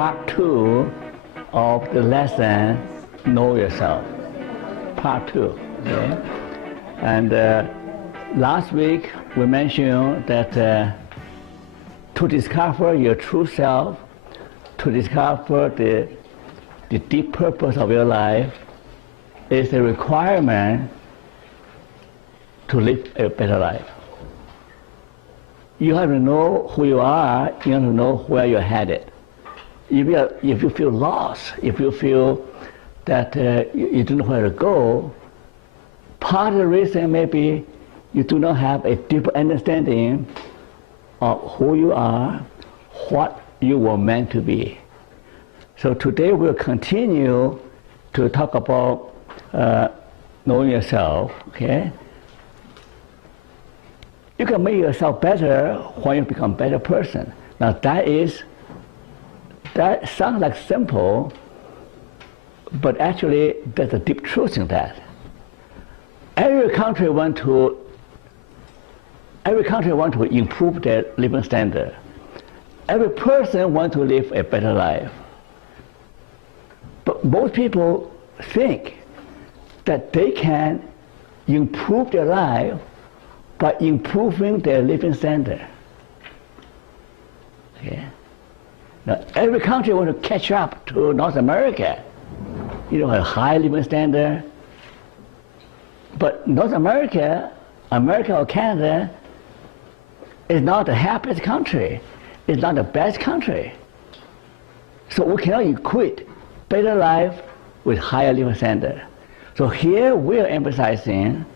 part 2 of the lesson, Know Yourself. Part 2. Okay? And last week we mentioned that to discover your true self, to discover the deep purpose of your life is a requirement to live a better life. You have to know who you are, you have to know where you're headed. If you feel lost, if you feel that you don't know where to go, part of the reason may be you do not have a deeper understanding of who you are, what you were meant to be. So today we'll continue to talk about knowing yourself, okay? You can make yourself better when you become a better person. Now that sounds like simple, but actually there's a deep truth in that. Every country want to improve their living standard. Every person wants to live a better life. But most people think that they can improve their life by improving their living standard. Okay? Now, every country wants to catch up to North America, a high living standard. But North America, America or Canada, is not the happiest country. It's not the best country. So we cannot equate better life with higher living standard. So here we are emphasizing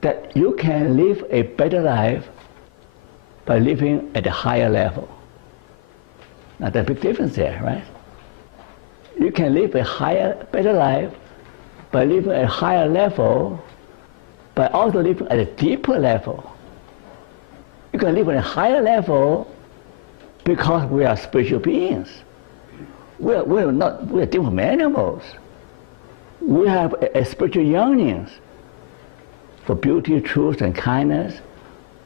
that you can live a better life by living at a higher level. Now there's a big difference there, right? You can live a better life by living at a higher level, by also living at a deeper level. You can live at a higher level because we are spiritual beings. We're different from animals. We have a spiritual yearnings for beauty, truth, and kindness.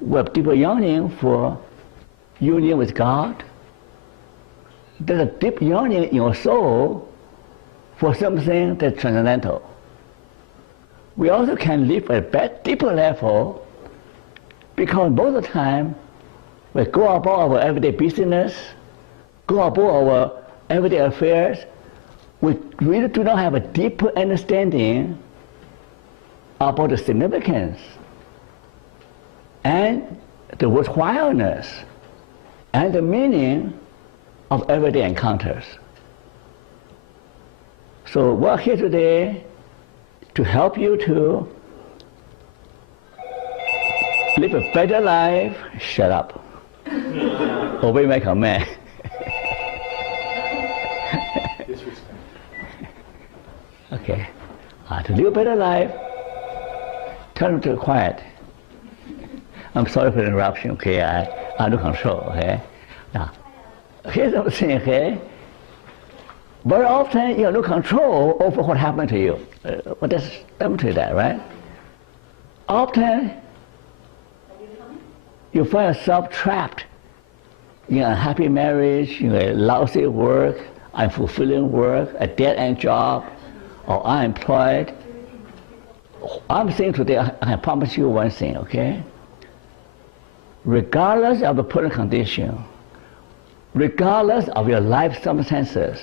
We have deeper yearning for union with God. There's a deep yearning in your soul for something that's transcendental. We also can live at a deeper level because most of the time we go about our everyday business, go about our everyday affairs, we really do not have a deeper understanding about the significance and the worthwhileness and the meaning of everyday encounters. So we're here today to help you to live a better life. Shut up. Obey my command. Okay. To live a better life, turn them to quiet. I'm sorry for the interruption, okay? I under control, okay? Now, here's what I'm saying, okay? Very often you have no control over what happened to you. What does happen to that, right? Often you find yourself trapped in a unhappy marriage, in a lousy work, unfulfilling work, a dead-end job, or unemployed. I'm saying today, I can promise you one thing, okay? Regardless of the personal condition, regardless of your life circumstances,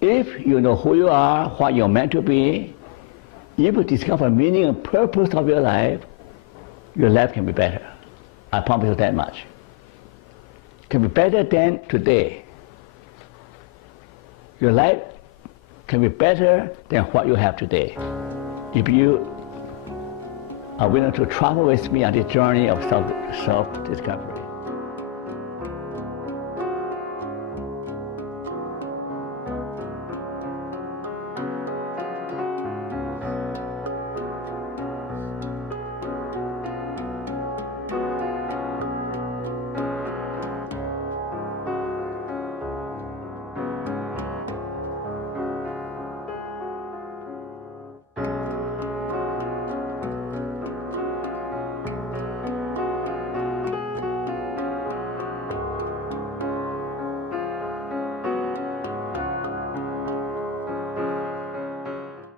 if you know who you are, what you're meant to be, if you discover meaning and purpose of your life can be better. I promise you that much. It can be better than today. Your life can be better than what you have today. If you are willing to travel with me on this journey of self-discovery.